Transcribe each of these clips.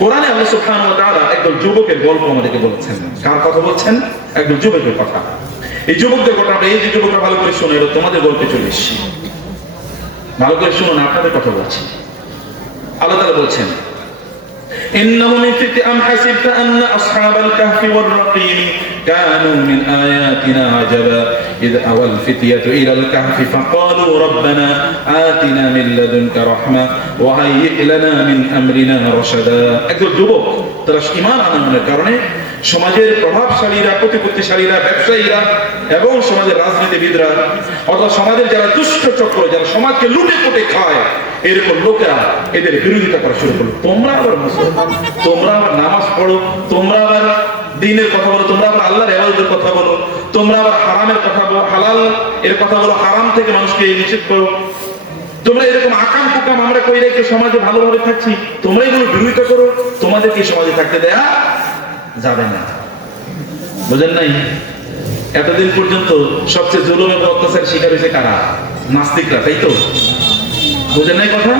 কোরআনে আল্লাহ সুবহানাহু ওয়া তাআলা একদল যুবকের গল্প আমাদেরকে বলেছেন। কার কথা বলছেন? একদল যুবকের কথা। এই যুবকদের কথা, এই যে যুবকরা ভালো করে শুনে, এরা তোমাদের গল্পে চলে এসেছি, ভালো করে শুনুন, আপনাদের কথা বলছি। আল্লাহ তাআলা বলছেন, إنه من فتية أم حسبت أن أصحاب الكهف والرقيم كانوا من آياتنا عجبا إذ أوى الفتية إلى الكهف فقالوا ربنا آتنا من لدنك رحمة وهيئ لنا من أمرنا رشدا। একজন যুবক তারা ঈমান আনয়নের কারণে সমাজের প্রভাবশালীরা, প্রতিপত্তিশালীরা, ব্যবসায়ীরা এবং সমাজের রাজনীতিবিদরা অথবা সমাজের যারা দুষ্ট চক্র, যারা সমাজকে লুটে পুটে খায়, এরকম লোকেরা এদের বিরোধিতা করা শুরু করলো। তোমরা আবার মুসলমান, তোমরা আবার নামাজ পড়ো, তোমরা আবার দ্বীনের কথা বলো, তোমরা আবার আল্লাহর ইবাদতের কথা বলো, তোমরা আবার হারামের কথা বলো, হালাল এর কথা বলো, হারাম থেকে মানুষকে নিষেধ করো, তোমরা এরকম আকাম কুকাম আমরা কই রেখে সমাজে ভালোভাবে থাকছি, তোমরা এগুলো বিরোধিতা করো, তোমাদেরকে সমাজে থাকতে দেয়া যাবে না। বুঝেন নাই? এতদিন পর্যন্ত সবচেয়ে জুলুম এবং অত্যাচার শিকার হয়েছে কারা? নাস্তিকরা, তাই তো? বুঝেন নাই কথা?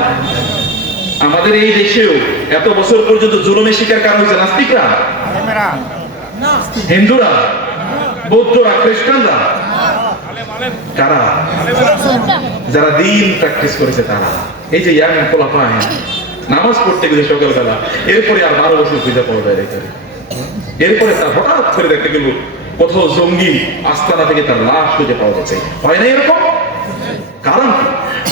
আমাদের এই দেশেও এত বছর পর্যন্ত জুলুমের শিকার কারা হয়েছে? নাস্তিকরা, হিন্দুরা, বৌদ্ধরা, খ্রিস্টানরা। কারা? যারা দিন প্র্যাকটিস করেছে তারা। এই যে ইয়াং পোলাপান নামাজ পড়তে গেলে সকালবেলা, এরপরে আর 12 বছর পূজা পাওয়া যায় এখানে, এরপরে তার হঠাৎ করে দেখতে গেল কোথাও জঙ্গি আস্তানা থেকে তার লাশ খুঁজে পাওয়া যাচ্ছে। হয় না এরকম? কারণ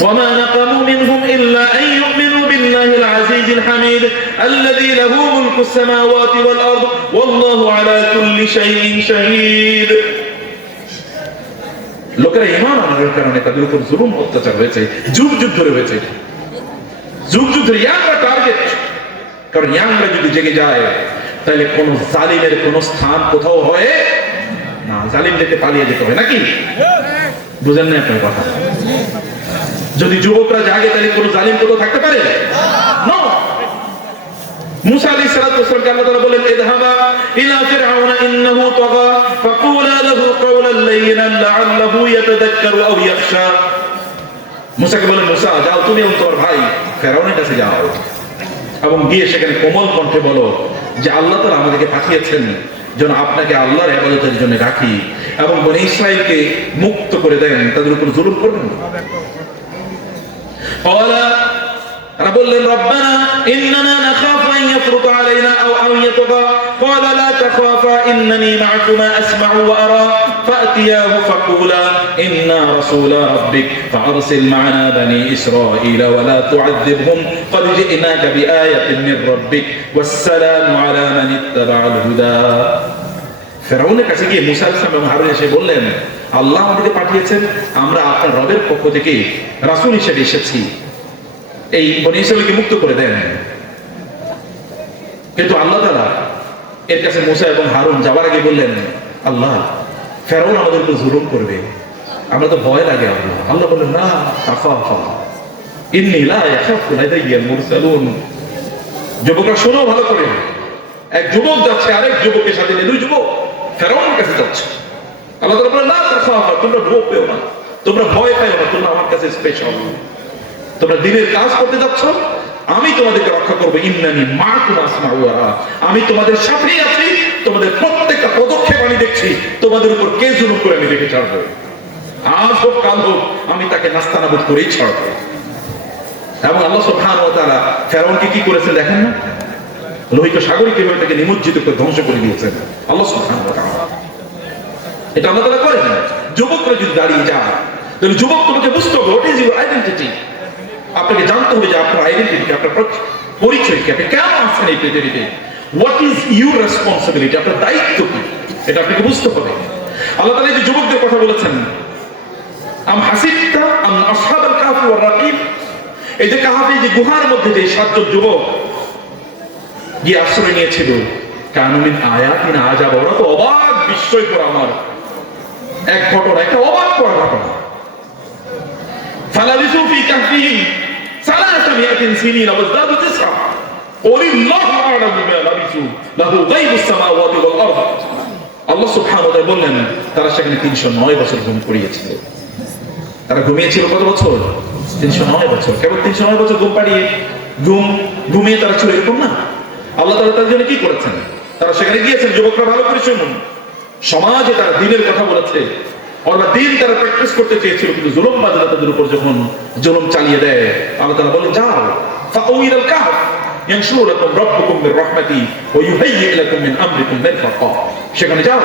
وما نقموا منهم إلا أن يؤمنوا بالله العزيز الحميد الذي له ملك السماوات والأرض والله على كل شيء شهيد। লোকেরা ঈমান আনার কারণে তাদের উপর জুলুম অত্যাচার হয়েছে, যুগ যুগ ধরে হয়েছে, যুগ যুগ ধরে। ইয়াংরা টার্গেট, কারণ ইয়াংরা যদি জেগে যায় তাহলে কোন জালিমের কোন স্থান কোথাও হয় না, জালিমদেরকে পালিয়ে যেতে হয় নাকি? বুঝেন না আপনার কথা? যদি যুবকরা জাগে তাহলে কোন জালিম কোথাও থাকতে পারে না। মুসা আলাইহিস সালাতু ওয়াস সালাম আল্লাহ তাআলা বলেন, ইযহাবা ইলা ফিরআউনা ইন্নাহু তাগা ফাকুলা লাহু কাওলান লাইয়িনান লাআল্লাহু ইয়াতাযাক্কারু আও ইয়াখশা। মুসাকে বলেন, মুসা যাও তুমি এবং তোমার ভাই ফিরআউনের কাছে যাও এবং গিয়ে সেখানে কোমল কণ্ঠে বলো যে আল্লাহ তাআলা আমাদেরকে পাঠিয়েছেন যেন আপনাকে আল্লাহর ইবাদতের জন্য রাখি এবং বনী ইসরাইলকে মুক্ত করে দেন, তাদের উপর জুলুম করবেন না। তারা বললেন, রব্বানা ইন্নানা নাখাফু আন ইয়াফরুতা আলাইনা আও আন ইয়াতাগা ক্বালা লা তাখাফা ইন্নানী মা'কুমা আসমা'ু ওয়া আরা ফাতিয়াহু ফাকুলা ইন্না রাসূলা রাব্বিক ফাআরসিল মা'না বানী ইসরাঈলা ওয়া লা তু'আযিবহুম ক্বাদ জি'নাকা বিআয়াতিন মির রাব্বিক ওয়াসসালামু আলা মান ইত্তাবা'আল হুদা। ফিরআউনের কাছে গিয়ে মুসা আলাইহিস সালাম এবং হারুন এসে বললেন, আল্লাহ আমাদেরকে পাঠিয়েছেন, আমরা আপনার রবের পক্ষ থেকে রাসূল হিসেবে এসেছি, এই বনী ইসরাঈলকে মুক্ত করে দেন। কিন্তু আল্লাহ তাআলা এর কাছে মুসা এবং হারুন যাওয়ার আগে বললেন, আল্লাহ ফিরআউন আমাদের উপর জুলুম করবে, আমরা তো ভয় লাগে। আল্লাহ বললেন, না তাখাফা ইন্নী লা ইয়াখাফু লাদাইয়াল মুরসালুন। যুবকরা শোনো ভালো করে, এক যুবক যাচ্ছে আরেক যুবকের সাথে, দুই যুবক ফিরআউনের কাছে যাচ্ছে। আল্লাহ তাআলা বলেন, লা তাখাফা, তোমরা ভয় পেও না, তোমরা ভয় পাও না, তোমরা আমার কাছে স্পেশাল, তোমরা দিনের কাজ করতে যাচ্ছ, আমি তোমাদেরকে রক্ষা করবো। ইন্নানী মা'কুম আসমা'ু ওয়া আরা, আমি তোমাদের সাথেই আছি, তোমাদের প্রত্যেকটা পদক্ষেপ আমি দেখছি, তোমাদের উপর কে জুলুম করে আমি দেখে ছাড়বো, আজ হোক কাল হোক আমি তাকে নাস্তানাবুদ করেই ছাড়বো। এবং আল্লাহ সুবহানাহু ওয়া তাআলা ফিরআউনকে কি করেছেন দেখেন না? লোহিত সাগরে কিভাবে তাকে নিমজ্জিত করে ধ্বংস করে দিয়েছেন আল্লাহ সুবহানাহু ওয়া তাআলা। এটা আল্লাহ তাআলা করেন। যুবকরা যদি দাঁড়িয়ে যায় তাহলে যুবক তোমাকে বুঝতে হবে হোয়াট ইজ ইউর আইডেন্টিটি। আপনাকে জানতে হবে যে আপনার আইডেন্টিটি, আপনার পরিচয় কি, আপনি কেন আছেন এই পৃথিবীতে, হোয়াট ইজ ইউর রেসপন্সিবিলিটি, আপনার দায়িত্ব কি, এটা আপনাকে বুঝতে হবে। আল্লাহ তাআলা এই যে যুবকদের কথা বলেছেন, আম হাসিবতা আন আসহাবাল কাহফি ওয়ার রাকিব, এই যে কাহফে, যে গুহার মধ্যে যে 7 জন যুবক গিয়ে আশ্রয় নিয়েছিল, কানু মিন আয়াতিনা আজাব, ওরা তো অবাক বিস্ময় করা আমার এক ঘটনা, একটা অবাক করা ঘটনা। ফালাবিসু ফি কাহফিহিম সালাসামিয়াতিন সিনিনা ওয়াজদাদু তিসআ ওয়ালিল্লাহু আ'লামু বিমা লাবিসু লাহু গায়বুস সামাওয়াতি ওয়াল আরদ। আল্লাহ সুবহানাহু ওয়া তাআলা বললেন, তারা সেখানে 309 বছর ঘুম পড়িয়েছিল। তারা ঘুমিয়েছিল কত বছর? 309 বছর। কেবল 309 বছর ঘুমিয়ে তারা ছিল এরকম না, আল্লাহ তাআলা তাদের জন্য কি করেছেন? তারা সেখানে গিয়েছেন, যুবকরা ভালো করে শুনুন, সমাজে তারা দ্বীনের কথা বলেছে, অথবা দ্বীন তারা প্র্যাকটিস করতে চেয়েছিল, কিন্তু জুলুমবাজরা তাদের উপর যখন জুলুম চালিয়ে দেয়, আল্লাহ তাআলা বলেন যাও ফাউ ইলাল কাহফ ইয়ানশুরু লাকুম রাব্বুকুম মির রাহমাতি ওয়া ইউহাইয়্যি লাকুম মিন আমরিকুম মিরফাকা। সেখানে যাও,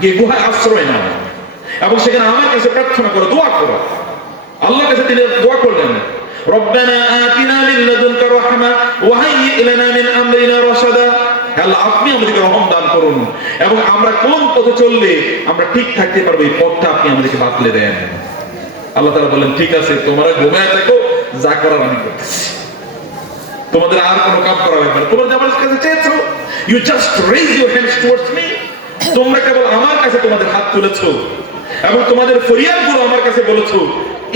গিয়ে গুহায় আশ্রয় নাও এবং সেখানে আমার কাছে প্রার্থনা করো, দোয়া করো। আল্লাহর কাছে তিনি দোয়া করলেন, রব্বানা আতিনা মিন লাদুনকা রাহমা ওয়া হাইয়্যি লানা মিন আমরিনা রাশাদা। আল্লাহ আপনি আমাদেরকে রহম দান করুন এবং আমরা কোন পথে চললে আমরা ঠিক থাকতে পারবো এই পথটা আপনি আমাদেরকে বাতলে দেন। আল্লাহ তাআলা বলেন ঠিক আছে, তোমরা ঘুমায় থাকো, যা করার আমি করতেছি, তোমাদের আর কোনো কাজ করা হবে না। তোমরা আমার কাছে চেয়েছো, you just raise your hands towards me, তোমরা কেবল আমার কাছে তোমাদের হাত তুলেছো এবং তোমাদের ফরিয়াদগুলো আমার কাছে বলেছো,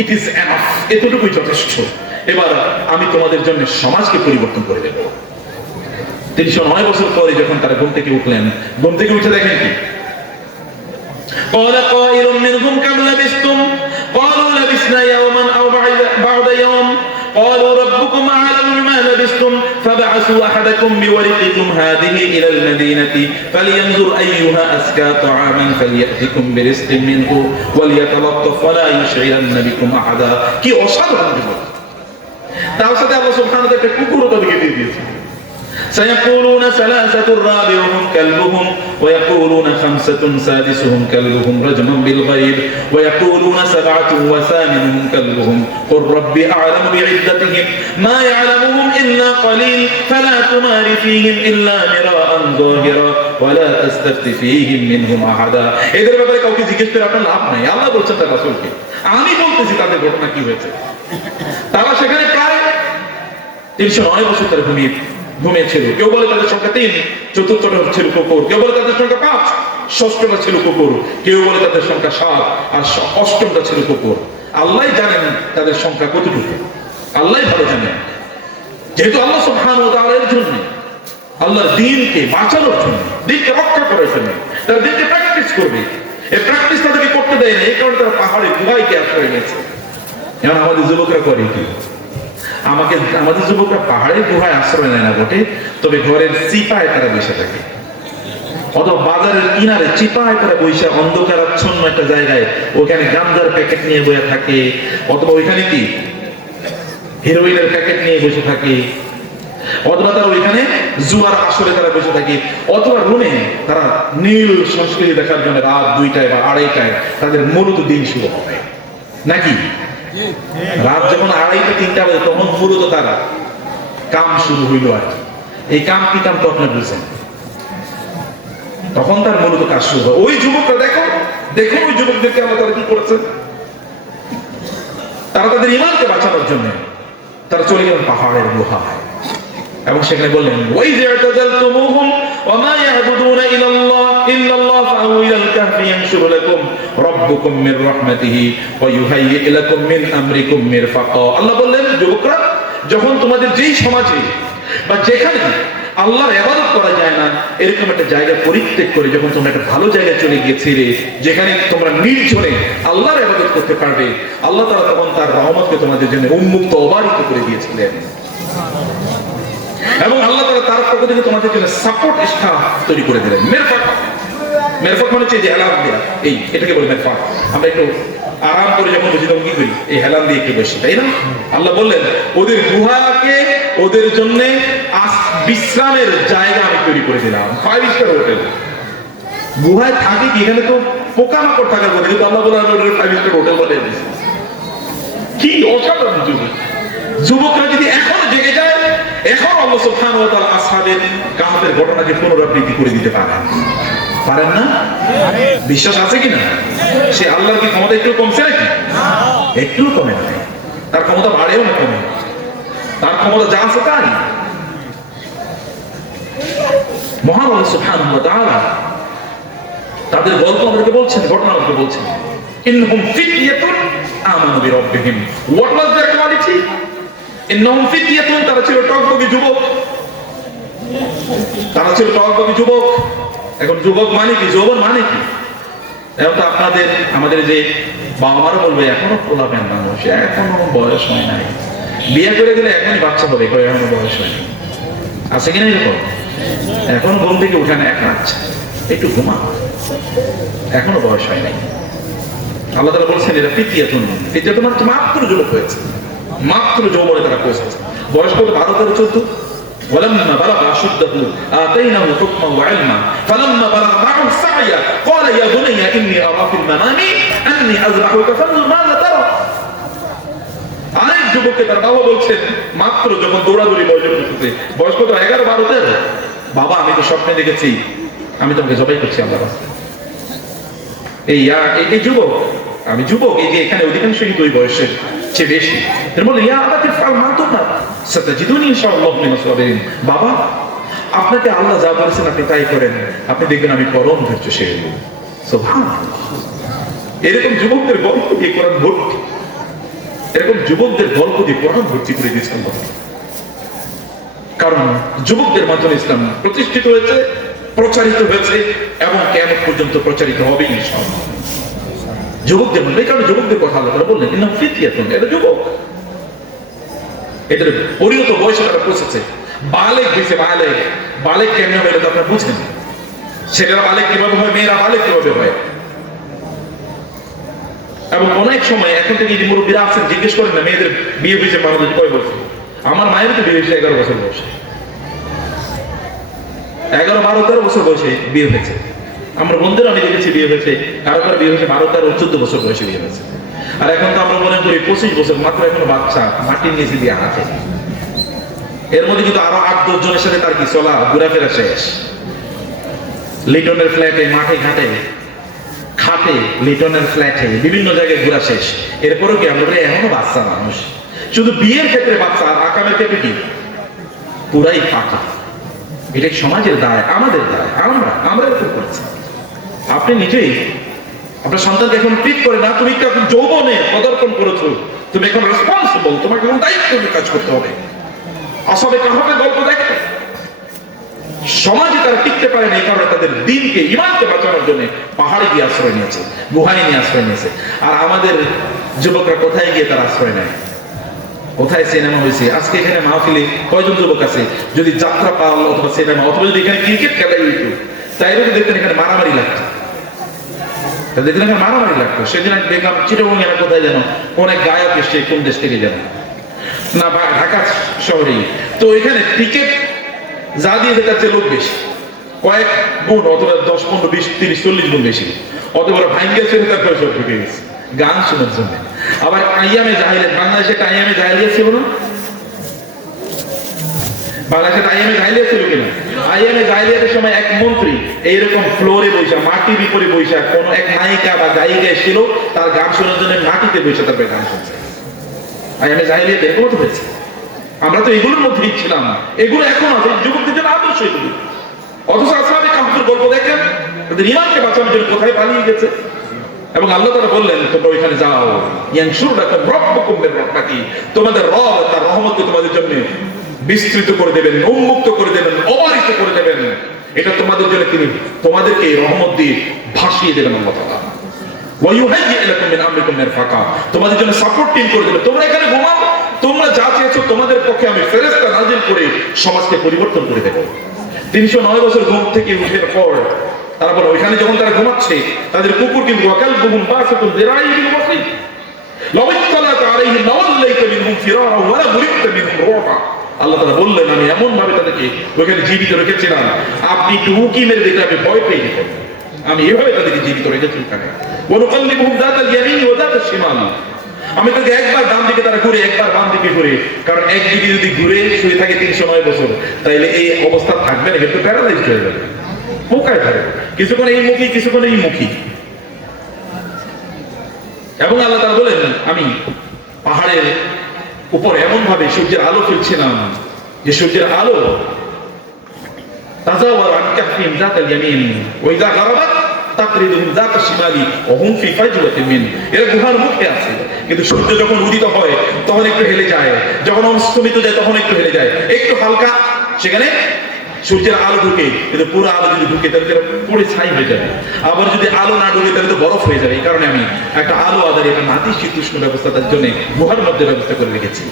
ইট ইজ এনাফ, এতটুকুই যথেষ্ট। এবার আমি তোমাদের জন্য সমাজকে পরিবর্তন করে দেব। 309 বছর পরে যখন তারা ঘুম থেকে উঠলেন, ঘুম থেকে উঠে দেখেন কি, قال قائل منهم كم لبثتم قالوا لبثنا يوما أو بعض يوم قالوا ربكم أعلم بما لبثتم فابعثوا أحدكم بورقكم هذه إلى المدينة فلينظر أيها أزكى طعاما فليأتكم برزق منه وليتلطف ولا يشعرن بكم أحدا। কি অসাধারণ জীবন! তার সাথে আল্লাহ সুবহানাহু ওয়া তাআলা একটা কুকুরও তাদেরকে দিয়ে দিয়েছেন। سيقولون ثلاثة رابعهم كلبهم ويقولون خمسة سادسهم كلبهم رجما بالغيب ويقولون سبعة وثامنهم كلبهم قل ربي أعلم بعدتهم ما يعلمهم إلا قليل فلا تمار فيهم إلا مراء ظاهرا ولا تستفت فيهم منهم أحدا। এদের ব্যাপারে কাউকে জিজ্ঞেস করে আপনার লাভ নাই, আল্লাহ বলছেন তার রাসূলকে, আমি বলতেছি তাদের ঘটনা কি হয়েছে। তারা সেখানে প্রায় 309 বছর তারা ঘুমিয়েছিল। কেউ বলে তাদের সংখ্যা 3, চতুর্থটা ছিল কুকুর, কেউ বলে তাদের সংখ্যা 5, ষষ্ঠটা ছিল কুকুর, কেউ বলে তাদের সংখ্যা 7 আর অষ্টমটা ছিল কুকুর। আল্লাহ জানেন তাদের সংখ্যা কতটুকু, আল্লাহ ভালো জানেন। যেহেতু আল্লাহ সুবহানাহু ওয়া তাআলার জন্য, আল্লাহর দ্বীনকে বাঁচানোর জন্য, দ্বীনকে রক্ষা করার জন্য তারা দ্বীনকে প্র্যাকটিস করবে, এই প্র্যাকটিস তাদেরকে করতে দেয় না, এই কারণে তারা পাহাড়ে গুহায় গিয়ে আশ্রয় নিয়েছে। এখন আমাদের যুবকরা করে কি, আমাদের যুবকরা পাহাড়ের গুহায় আশ্রয় নেয় না বটে, তবে ঘরের চিপায় তারা বসে থাকে, অথবা বাজারের কিনারে চিপায় তারা বসে অন্ধকারাচ্ছন্ন একটা জায়গায় ওখানে গাঁজার প্যাকেট নিয়ে বসে থাকে, অথবা ওইখানে কি হেরোইনের প্যাকেট নিয়ে বসে থাকে, অথবা তারা ওইখানে জুয়ার আসরে তারা বসে থাকে, অথবা রুমে তারা নীল সংস্কৃতি দেখার জন্য রাত 2টায় বা 2:30টায় তাদের মূলত দিন শুরু হবে নাকি রাত যখন 2:30-3টা বাজে তখন মূলত তারা কাম শুরু হইল। আর এই কাম কি কাম তো আপনার বুঝছেন, তখন তার মূলত কাজ শুরু হয়। ওই যুবকরা দেখো ওই যুবকদেরকে আমরা তারা কি করেছেন, তারা তাদের ঈমানকে বাঁচানোর জন্য তারা চলে গেলেন পাহাড়ের গুহায় এবং সেখানে বললেন ওই যে আতাযালতুমুহুম ওয়া মা ইয়াবুদুনা ইল্লাল্লাহ ফাআউ ইলাল কাহফি ইয়ানশুরু লাকুম রাব্বুকুম মির রাহমাতিহি ওয়া ইউহাইয়্যি লাকুম মিন আমরিকুম মিরফাকা। আল্লাহ বললেন যুবকরা, যখন তোমাদের যেই সমাজে বা যেখানে আল্লাহর ইবাদত করা যায় না এরকম একটা জায়গা পরিত্যাগ করে যখন তোমরা একটা ভালো জায়গায় চলে গিয়েছিলে যেখানে তোমরা নির্জনে আল্লাহর ইবাদত করতে পারবে, আল্লাহ তাআলা তখন তার রহমতকে তোমাদের জন্য উন্মুক্ত অবারিত করে দিয়েছিলেন এবং আল্লাহ তাআলা তার পক্ষ থেকে তোমাদের জন্য সাপোর্ট স্টাফ তৈরি করে দিলেন। মেরফাক মানে হচ্ছে যে হেলান দেয়া, এটাকে বলে মেরফাক। আমরা একটু আরাম করে যখন বুঝি তখন কি করি, এই হেলান দিয়ে একটু বসি, তাই না? আল্লাহ বললেন ওদের গুহাকে ওদের জন্য বিশ্রামের জায়গা আমি তৈরি করে দিলাম, 5 স্টার হোটেল। গুহায় থাকে কি, এখানে তো পোকামাকড় থাকার কথা, কিন্তু আল্লাহ বললেন ওদের 5 স্টার হোটেল বলে দিয়েছে। কি অসাধারণ যুবক! যুবকরা যদি এখন জেগে যায়, এখন আল্লাহ সুবহানাহু ওয়া তাআলা আসহাবের কাহফের ঘটনাকে পুনরাবৃত্তি করে দিতে পারেন না? বিশ্বাস আছে কিনা? সে আল্লাহর কি ক্ষমতা একটু কমছে নাকি? একটু কমে না, তার ক্ষমতা বাড়েও না কমে, তার ক্ষমতা যা আছে তাই। মহান আল্লাহ সুবহানাহু ওয়া তাআলা তাদের গল্প আমাদেরকে বলছেন, ঘটনা আমাদেরকে বলছেন। ইন্নাহুম ফিতয়াতুন আমানু বিরাব্বিহিম। What was there quality? ইন্নাহুম ফিতয়াতুন, তারা ছিল টকবগি যুবক, তারা ছিল টকবগি যুবক। এখন যুবক মানে কি, যৌবন মানে কি? এখন তো আপনাদের আমাদের যে বাবা মারা বলবে এখনো পোলাপেন মানুষ, এখনো বয়স হয় নাই, বিয়ে করে গেলে এখনই বাচ্চা হবে, এখনো বয়স হয়নি, আছে কিনা এরকম? এখনো ঘুম থেকে উঠে না, এক রাত একটু ঘুমা, এখনো বয়স হয় নাই। আল্লাহ তাআলা বলছেন এরা ফিতয়াতুন, ফিতয়াতুন মানে মাত্র যুবক হয়েছে, মাত্র যৌবনে তারা পৌঁছেছে। বয়স কত? 12-13-14। ولما بلغ أشده آتيناه حكما وعلما فلما بلغ معه السعي قال يا بني إني أرى في المنام أني أذبحك فانظر ماذا ترى। আরেক যুবককে তার বাবা বলছেন মাত্র যখন দৌড়াদৌড়ি বয়সে পৌঁছেছে, বয়স কত? 11-12। বাবা আমি তো স্বপ্নে দেখেছি আমি তোমাকে জবাই করছি আল্লাহর রাস্তায়। এই যুবক, আমি যুবক, এই যে এখানে অধিকাংশ কিন্তু ওই বয়সের চেয়ে বেশি। এর বলে ইয়া আবাতি ফাল মা তুমরা সাতাজিদুনি ইনশাআল্লাহ মিনাস সাবিরিন। বাবা আপনাকে আল্লাহ যা বলেছেন আপনি তাই করেন, আপনি দেখবেন আমি পরম ধৈর্যশীল। সুবহানাল্লাহ। এরকম যুবকদের গল্প দিয়ে কোরআন ভর্তি, এরকম যুবকদের গল্প দিয়ে কোরআন ভর্তি করে দিয়েছেন। কারণ যুবকদের মাধ্যমে ইসলাম প্রতিষ্ঠিত হয়েছে, প্রচারিত হয়েছে এবং কিয়ামত পর্যন্ত প্রচারিত হবে ইনশাআল্লাহ। যুবকদের মধ্যে, এই কারণে যুবকদের কথা আল্লাহ তাআলা বললেন ইন্নাহুম ফিতয়াতুন, এরা যুবক, এদের পরিণত বয়সে তারা পৌঁছেছে। বালেগ হয়েছে, বালেগ কেমন হবে এটা আপনারা বুঝেন। ছেলেরা বালেগ কিভাবে হয়, মেয়েরা বালেগ কিভাবে হয়। এবং অনেক সময় এখন থেকে যে মুরব্বীরা আছেন জিজ্ঞেস করেন না মেয়েদের বিয়ে হয়েছে বাংলাদেশে কয় বছর? আমার মায়ের তো বিয়ে হয়েছে 11 বছর বয়সে, 11-12-13 বছর বয়সে বিয়ে হয়েছে। আমরা বন্ধুরা আমি দেখেছি বিয়ে হয়েছে, কারো কারো বিয়ে হয়েছে 12-13-14 বছর বয়সে বিয়ে হয়েছে। আর এখন তো আমরা মনে করি 25 বছর, মাত্র এখনো বাচ্চা, মাটির নিচে দিয়ে হাঁটে। এর মধ্যে কিন্তু আরো 8-10 জনের সাথে তার কি চলা ঘোরাফেরা শেষ। লিটনের ফ্ল্যাটে, মাঠে ঘাটে, খাটে, লিটনের ফ্ল্যাটে, বিভিন্ন জায়গায় ঘোরা শেষ। এরপরেও কি আমরা এখনো বাচ্চা মানুষ। শুধু বিয়ের ক্ষেত্রে বাচ্চা, আর আকামের ক্ষেত্রে কি পুরাই পাকা। এটা সমাজের দায়, আমাদের দায়, আমরা এরকম করছি। আপনি নিজেই আপনার সন্তানকে এখন ট্রিট করে না, তুমি এখন যৌবনে পদার্পণ করেছো, তুমি এখন রেসপন্সিবল, তোমাকে এখন দায়িত্ব নিয়ে কাজ করতে হবে। আসলে কাহাবের গল্প দেখো, সমাজে তারা টিকতে পারে না, এই কারণে তাদের দিনকে, ঈমানকে বাঁচানোর জন্য পাহাড়ে গিয়ে আশ্রয় নিয়েছে, গুহায় নিয়ে আশ্রয় নিয়েছে। আর আমাদের যুবকরা কোথায় গিয়ে তারা আশ্রয় নেয়? কোথায় সিনেমা হয়েছে? আজকে এখানে মাহফিলে কয়জন যুবক আছে যদি যাত্রা পাল অথবা সিনেমা অথবা যদি এখানে ক্রিকেট খেলাই হইতো, তাইলে তো দেখতেন এখানে মারামারি লাগতো, দেখলেন এখানে মারামারি লাগতো। সেদিন আমি দেখলাম চিটাগং এর কোথায় যেন অনেক গায়ক এসছে, কোন দেশ থেকে যেন না, ঢাকা শহরেই। তো এখানে ক্রিকেট যা দিয়ে দেখাচ্ছে লোক বেশি, কয়েক গুণ অথবা 10, 15, 20, 30, 40 গুণ বেশি। অথবা ভাঙ্গে ছেড়ে তার পয়সা ঢুকে গেছে গান শোনার জন্য। আবার আইয়ামে জাহিলিয়াত, বাংলাদেশে একটা আইয়ামে জাহিলিয়াত ছিল না? বাংলাদেশে আইয়ামে জাহিলিয়াত ছিল কিনা? আইয়ামে জাহিলিয়াতের সময় এক মন্ত্রী এইরকম ফ্লোরে বৈশা, মাটির উপরে বৈশা, কোন এক নায়িকা বা গায়িকা এসেছিল তার গান শোনার জন্য মাটিতে বৈশা তারপরে গান শুনছে। আইয়ামে জাহিলিয়াত এরকম তো হয়েছে। আমরা তো এগুলোর মধ্যেই ছিলাম, এগুলো এখন আছে যুবকদের জন্য আদর্শ এগুলো। অথচ আসহাবে কাহফের গল্প দেখেন, তাদের ঈমানকে বাঁচানোর জন্য কোথায় পালিয়ে গেছে। এবং আল্লাহ তাআলা বললেন তোমরা ওইখানে যাও, ইয়ানশুর লাকুম রাব্বুকুম মির রাহমাতি, তোমাদের রব তার রহমতকে তোমাদের জন্য বিস্তৃত করে দেবেন, উন্মুক্ত করে দেবেন, অবারিত করে দেবেন। এটা তোমাদের জন্য তিনি তোমাদেরকে এই রহমত দিয়ে ভাসিয়ে দেবেন আল্লাহ তাআলা। ওয়া ইউহাইয়্যি লাকুম মিন আমরিকুম মিরফাকা, তোমাদের জন্য সাপোর্ট টিম করে দেবেন। তোমরা এখানে ঘুমাও, তোমরা যা চেয়েছো তোমাদের পক্ষে আমি ফেরেশতা নাজিল করে সমাজকে পরিবর্তন করে দেব। 309 বছর ঘুম থেকে উঠার পর তারা বলে ওইখানে যখন তারা ঘুমাচ্ছে তাদের কুকুর কিন্তু ওয়াকাল বুহুম বাসাতুন যিরাইহিল ওয়াসি লাউ ইত্তালাতা আলাইহিম লাওয়াল্লাইতা মিনহুম ফিরারা ওয়া লা মুরিদতা মিনহুম রুবা। আল্লাহ তাআলা বললেন আমি এমন ভাবে তাদেরকে ওইখানে জীবিত রেখেছিলাম, আপনি একটু উকি মেরে দেখলে আপনি ভয় পেয়ে যেতেন। আমি এভাবে তাদেরকে জীবিত রেখেছি ওখানে। ওয়া নুকাল্লিবুহুম যাতাল ইয়ামিন ওয়া যাতাশ শিমাল, আমি তাকে একবার ডান দিকে তারা ঘুরে, একবার বাম দিকে ঘুরে। কারণ একদিকে যদি ঘুরে শুয়ে থাকে 309 বছর, তাইলে এই অবস্থা থাকবে না, কিন্তু প্যারালাইজড হয়ে যাবে, পোকায় ধরে, কিছুক্ষণ এই মুখী কিছুক্ষণ এই মুখী। এবং আল্লাহ তাআলা বলেন আমি পাহাড়ের উপরে এমন ভাবে সূর্যের আলো ফেলছিলাম যে সূর্যের আলো তাজাওয়ার আন কাহফিহিম যাতাল ইয়ামিন ওয়া ইযা গারাবাত তাকরিদুহুম যাতাশ শিমালি ওয়া হুম ফি ফাজওয়াতিন মিন। এরা গুহার মুখে আছে, কিন্তু সূর্য যখন উদিত হয় তখন একটু হেলে যায়, যখন অস্তমিত যায় তখন একটু হেলে যায়, একটু হালকা সেখানে সূর্যের আলো ঢুকে, কিন্তু পুরো আলো যদি ঢুকে তাহলে পুরো ছাই হয়ে যাবে। আবার যদি আলো না ঢুকে তাহলে তো বরফ হয়ে যাবে। এই কারণে আমি একটা আলো আধারে একটা নাতিশীতোষ্ণ ব্যবস্থা তার জন্য গুহার মধ্যে ব্যবস্থা করে রেখেছি।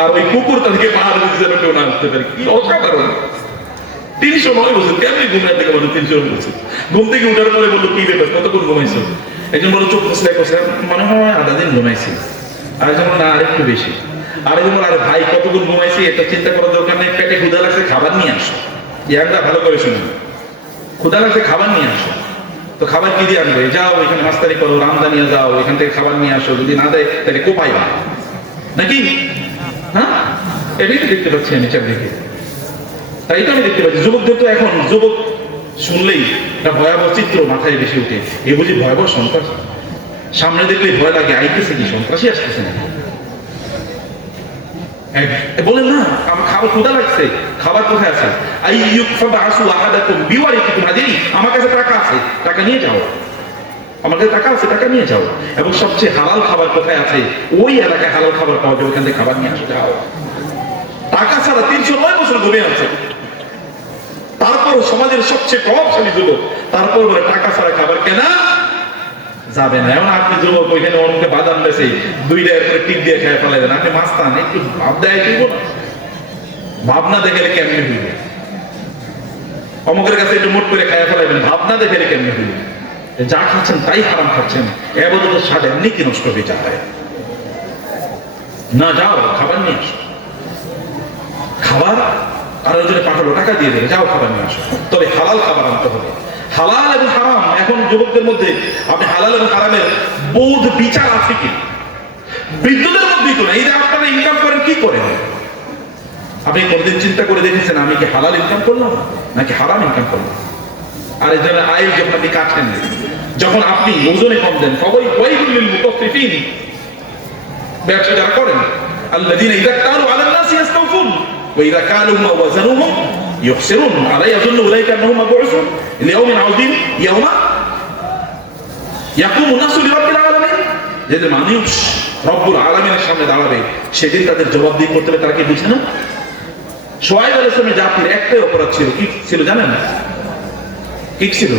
আর ওই কুকুর তাদেরকে পাহাড় যেন কেউ না আসতে পারে। কি অসাধারণ! 309 বছর কেমনি ঘুমায় থেকে বলো 309 বছর। ঘুম থেকে উঠার পরে বললো কি ব্যাপার, কতক্ষণ ঘুমাইছো? একজন বলো চোখ কষলে কষলে মনে হয় আধা দিন ঘুমাইছি। আরেকজন বলো না আরেকটু বেশি। আরেকজন বলো আরে ভাই কতক্ষণ ঘুমাইছি এটা চিন্তা করার দরকার নেই, পেটে ক্ষুধা লাগছে খাবার নিয়ে আসো। ইয়াংটা ভালো করে শুনুন, ক্ষুধা লাগছে খাবার নিয়ে আসো। তো খাবার কি দিয়ে আনবে? যাও এখানে মাস্তানি করো, রামদা নিয়ে যাও, এখান থেকে খাবার নিয়ে আসো। যদি না দেয় তাহলে কোপাইবা নাকি? হ্যাঁ, এটাই তো দেখতে পাচ্ছি আমি চারদিকে। তাই তো আমি দেখতে পাচ্ছি যুবকদের তো এখন যুবক শুনলেই একটা ভয়াবহ চিত্র মাথায় বেশি উঠে। এ বুঝি ভয়াবহ সন্ত্রাস? সামনে দেখলে ভয় লাগে, আইতেছে কি সন্ত্রাসী আসতেছে না? বলেন না আমার খাবার ক্ষুধা লাগছে, খাবার কোথায় আছে? আমার কাছে টাকা আছে, টাকা নিয়ে যাও। আমার কাছে টাকা আছে, টাকা নিয়ে যাও। এবং সবচেয়ে হালাল খাবার কোথায় আছে? ওই এলাকায় হালাল খাবার পাওয়া যায়, ওখান থেকে খাবার নিয়ে আসো, যাও। টাকা ছাড়া 309 বছর ঘুমিয়ে আছে। তারপর সমাজের সবচেয়ে প্রভাবশালী যুবক, তারপর বলে টাকা ছাড়া খাবার কেনা যাবে না। এমন আপনি যুবক ওইখানে অনেকে বাদাম বেছে 2 টাকা করে টিপ দিয়ে খেয়ে ফেলাইবেন। আপনি মাস্তান, একটু ভাব দেয় দিব না, ভাবনা দেখে কেমনি হইবে? অমুকের কাছে একটু মোট করে খেয়ে ফেলাইবেন, ভাবনা দেখে কেমনি হইবে? যা খাচ্ছেন তাই হারাম খাচ্ছেন, এবাদত স্বাদ এমনি কি নষ্ট হয়ে যায় না? যাও খাবার নিয়ে আসো। খাবার আর ওইজনে পাঠালো, টাকা দিয়ে দেবে, যাও খাবার নিয়ে আসো। তবে হালাল খাবার আনতে হবে। হালাল এবং হারাম এখন যুবকদের মধ্যে আপনি হালাল এবং হারামের বোধ বিচার আছে কি? বৃদ্ধদের মধ্যেই তো না। এই যে আপনারা ইনকাম করেন কি করেন? আপনি কোনদিন চিন্তা করে দেখেছেন আমি কি হালাল ইনকাম করলাম নাকি হারাম ইনকাম করলাম? আর এই জন্য আয় যখন আপনি কাটেন, যখন আপনি ওজনে কম দেন, সবাই ওয়াইলুল মুতাফফিফিন, ব্যবসা যারা করেন, আল্লাযীনা ইযা কালু আলান নাসি ইস্তাওফুন ওয়া ইযা কালুহুম ওয়া ওয়াজানুহুম ইউখসিরুন আলা ইয়াযুন্নু উলাইকা আন্নাহুম মাবউসুন লিয়াউমিন আযীম ইয়াওমা ইয়াকুমু নাসু লিরাব্বিল আলামিন। যে মানুষ রব্বুল আলামিনের সামনে দাঁড়াবে, সেদিন তাদের জবাবদিহি করতে হবে। তারা কি বুঝে না? শুআয়ব আলাইহিস সালামের জাতির একটাই অপরাধ ছিল, কি ছিল জানেন? কি ছিল?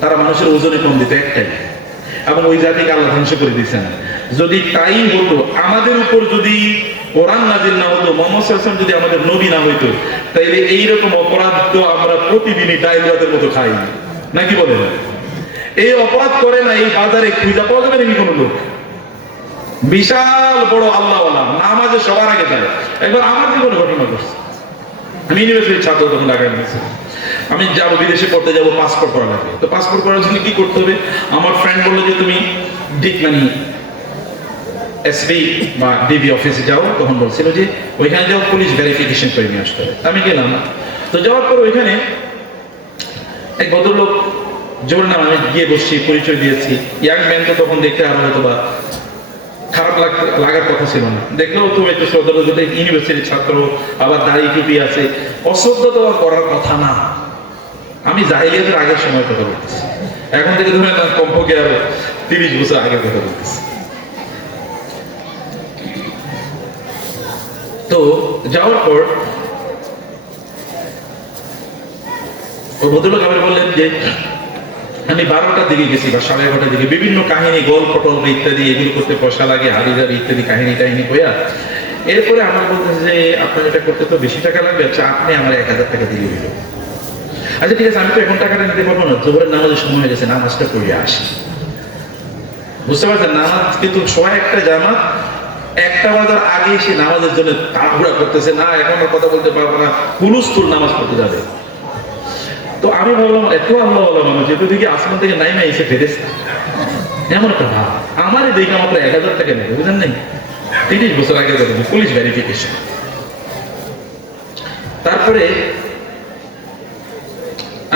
তারা মানুষের ওজনে কম দিত, একটাই। এবং ওই জাতিকে আল্লাহ ধ্বংস করে দিয়েছেন। যদি তাই হতো, আমাদের উপর যদি কোরআন নাযিল না হতো, মুহাম্মদ সাল্লাল্লাহু আলাইহি ওয়াসাল্লাম যদি আমাদের নবী না হইতো, তাইলে এইরকম অপরাধ তো আমরা প্রতিদিনই ডাইল ভাতের মতো খাই নাকি বলেন? এই অপরাধ করে না, এই বাজারে খুঁজে পাওয়া যাবে নাকি কোনো লোক? বিশাল বড় আল্লাহওয়ালা, নামাজে সবার আগে যায়। একবার আমার জীবনে ঘটনা ঘটছে। আমি ইউনিভার্সিটির ছাত্র, তখন ঢাকায় গেছি। আমি যাবো বিদেশে পড়তে যাবো, পাসপোর্ট করা লাগবে। তো পাসপোর্ট করার জন্য কি করতে হবে? আমার ফ্রেন্ড বললো যে তুমি মানে এসপি বা ডিবি অফিসে যাও। তখন বলছিল যে ওইখানে যাও, পুলিশ ভেরিফিকেশন করে নিয়ে আসতে হবে। আমি গেলাম। তো যাওয়ার পর ওইখানে এক ভদ্রলোক, জোর নাম, আমি গিয়ে বসছি, পরিচয় দিয়েছি। ইয়াং ম্যান তো তখন দেখতে আরো হয়তো বা খারাপ লাগার কথা ছিল না। দেখলেও তুমি একটু শ্রদ্ধা, ইউনিভার্সিটির ছাত্র, আবার দাড়ি টুপি আছে, অশ্রদ্ধা তো করার কথা না। আমি জাহিলিয়াতের আগের সময় কথা বলতেছি, এখন থেকে ধরে না কমপক্ষে আরো 30 বছর আগের কথা বলতেছি। তো যাওয়ার পর ওই ভদ্রলোক আবার বললেন যে আমি 12টার দিকে গেছি বা 11:30টার দিকে, বিভিন্ন কাহিনী, গল্প টল্প ইত্যাদি এগুলো করতে পয়সা লাগে, হাবিজাবি ইত্যাদি কাহিনী টাহিনী কইয়া। এরপরে আমার বলতেছে যে আপনার এটা করতে তো বেশি টাকা লাগবে, আচ্ছা আপনি আমার 1000 টাকা দিয়ে দিল। আচ্ছা ঠিক আছে, আমি তো এখন টাকাটা নিতে পারবো না, জোহরের নামাজের সময় হয়ে গেছে, নামাজটা পড়ে আসি। বুঝতে পারছেন? নামাজ কিন্তু 1:01 জামাত, 1টা বাজার আগে এসে নামাজের জন্য তাড়াহুড়া করতেছে, না এখন কথা বলতে পারবো না, হুলুস্থুল নামাজ পড়তে যাবে। তো আমি ভাবলাম এত আল্লাহ মানুষ, যেহেতু দেখি আসমান থেকে নাই না এসে ফেরেছে, এমন একটা ভাব। আমারই দেখে মাত্র 1000 টাকা নেবে, বুঝলেন নাই? 30 বছর আগে পুলিশ ভেরিফিকেশন। তারপরে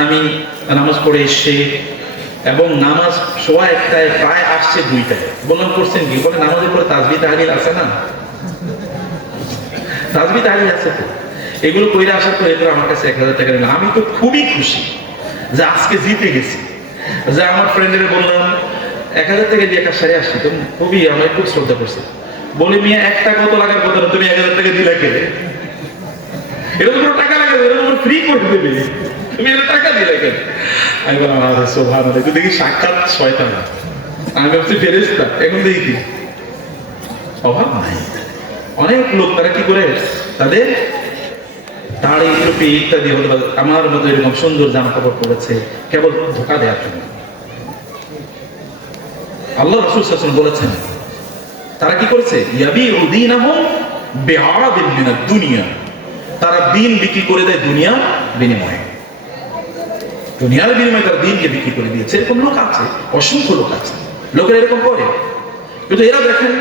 আমি নামাজ পড়ে এসে, এবং নামাজ 1:15 প্রায় আসছে 2টায়। বললাম করছেন কি? বলে নামাজের পরে তাসবিহ তাহলিল আছে না? তাসবিহ তাহলিল আছে তো, এগুলো কইরা আসার পর এরপর আমার কাছে 1000 টাকা নিলাম। আমি তো খুবই খুশি যে আজকে জিতে গেছি। যে আমার ফ্রেন্ডের বললাম 1000 টাকা দিয়ে একটা শাড়ি আসছি, তো খুবই আমার খুব শ্রদ্ধা করছে। বলে মিয়া একটা কত লাগার কথা না, তুমি 1000 টাকা দিলা কে? এটা তো পুরো টাকা লাগে, এটা তো ফ্রি করে দেবে, তুমি এত টাকা দিলে কেন? আমি বললাম আরে সুবহানাল্লাহ, তুই দেখি সাক্ষাৎ শয়তান। আমি ভাবছি ফেরেশতা, এখন দেখি কি অভাব নাই। অনেক লোক তারা কি করে, তাদের দাড়ি টুপি ইত্যাদি হলো আমার মতো এরকম সুন্দর জামা কাপড় পরেছে কেবল ধোকা দেওয়ার জন্য। আল্লাহ রাসূল সাল্লাল্লাহু আলাইহি ওয়াসাল্লাম বলেছেন তারা কি করেছে, ইয়াবিউ দীনাহুম বিআরাদিন মিনাদ দুনিয়া, তারা দিন বিক্রি করে দেয় দুনিয়ার বিনিময়ে। দুনিয়ার বিনিময়ে তারা দিনকে বিক্রি করে দিয়েছে। এরকম লোক আছে, অসংখ্য লোক আছে, লোকেরা এরকম করে। কিন্তু এরা দেখেন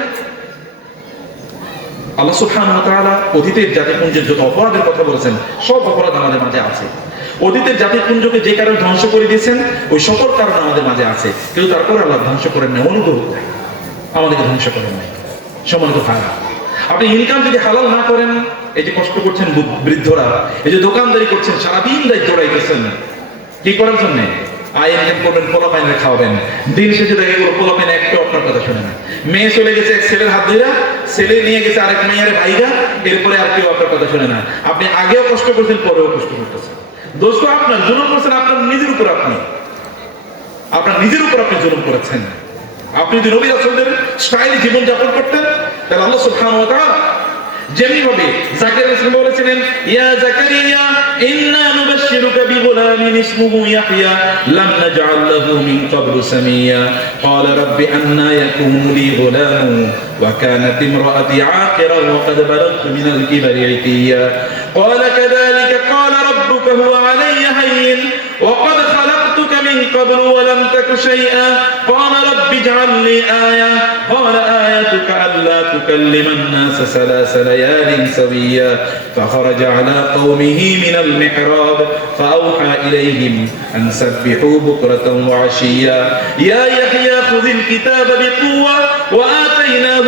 আল্লাহ সুবহানাহু ওয়া তাআলা অতীতের জাতিপুঞ্জের যত অপরাধের কথা বলেছেন সব অপরাধ আমাদের মাঝে আছে। অতীতের জাতিপুঞ্জকে যে কারণে ধ্বংস করে দিয়েছেন ওই সকল কারণ আমাদের মাঝে আছে, কিন্তু তারপর আল্লাহ ধ্বংস করেন না, অনুগ্রহ করেন, আমাদেরকে ধ্বংস করেন নাই। সম্মানিত ভাইরা, আপনি ইনকাম যদি হালাল না করেন, এই যে কষ্ট করছেন বৃদ্ধরা, এই যে দোকানদারি করছেন, সারাদিন দায়িত্ব রাখতেছেন কি করার জন্য, আয় ইনকাম করবেন, পোলা পাইনে খাওয়াবেন, দিন শেষে দেখে গেল পোলা পাইনে একটু আপনার কথা শুনে না। মেয়ে চলে গেছে এক ছেলের হাত ধরে, ছেলে নিয়ে গেছে আরেক মেয়ের ভাইগা, এরপরে আর কেউ আপনার কথা শুনে না। আপনি আগেও কষ্ট করছেন, পরেও কষ্ট করতেছেন। দোষ তো আপনার, জুলুম করছেন আপনার নিজের উপর, আপনার নিজের উপর আপনি জুলুম করেছেন। আপনি যদি নবী রাসূলদের স্টাইলে জীবন যাপন করতেন তাহলে আল্লাহ সুবহানাহু ওয়া তাআলা যেমনি ভাবে জাকারিয়া রাসূল বলেছিলেন, ইয়া জাকারিয়া ইন্না নুবাশশিরুকা বিগুলামিন ইসমুহু ইয়াহইয়া লাম নাজআল লাহু মিন ক্বাবলু সামিয়া ক্বালা রাব্বি আন্না ইয়াকুনু লি গুলামুন ওয়া কানাত ইমরাআতি আকিরা ওয়া ক্বাদ বালাগতু মিনাল কিবারি ইতিয়া ক্বালা কাযালিকা ক্বালা রাব্বুকা হুয়া আলাইয়া হায়্যিন ওয়া ক্বাদ খালাকতুকা মিন ক্বাবলু ওয়া লাম তাকু শাইআ ক্বালা রাব্বি ইজআল লি আয়া ক্বালা আয়াতুকা আল্লা তুকাল্লিমান নাস সালাসা ليال سويا فخرج على قومه من المحراب فأوحى إليهم أن سبحوا بكرة وعشيا يا يحيى خذ الكتاب بقوة وآتيناه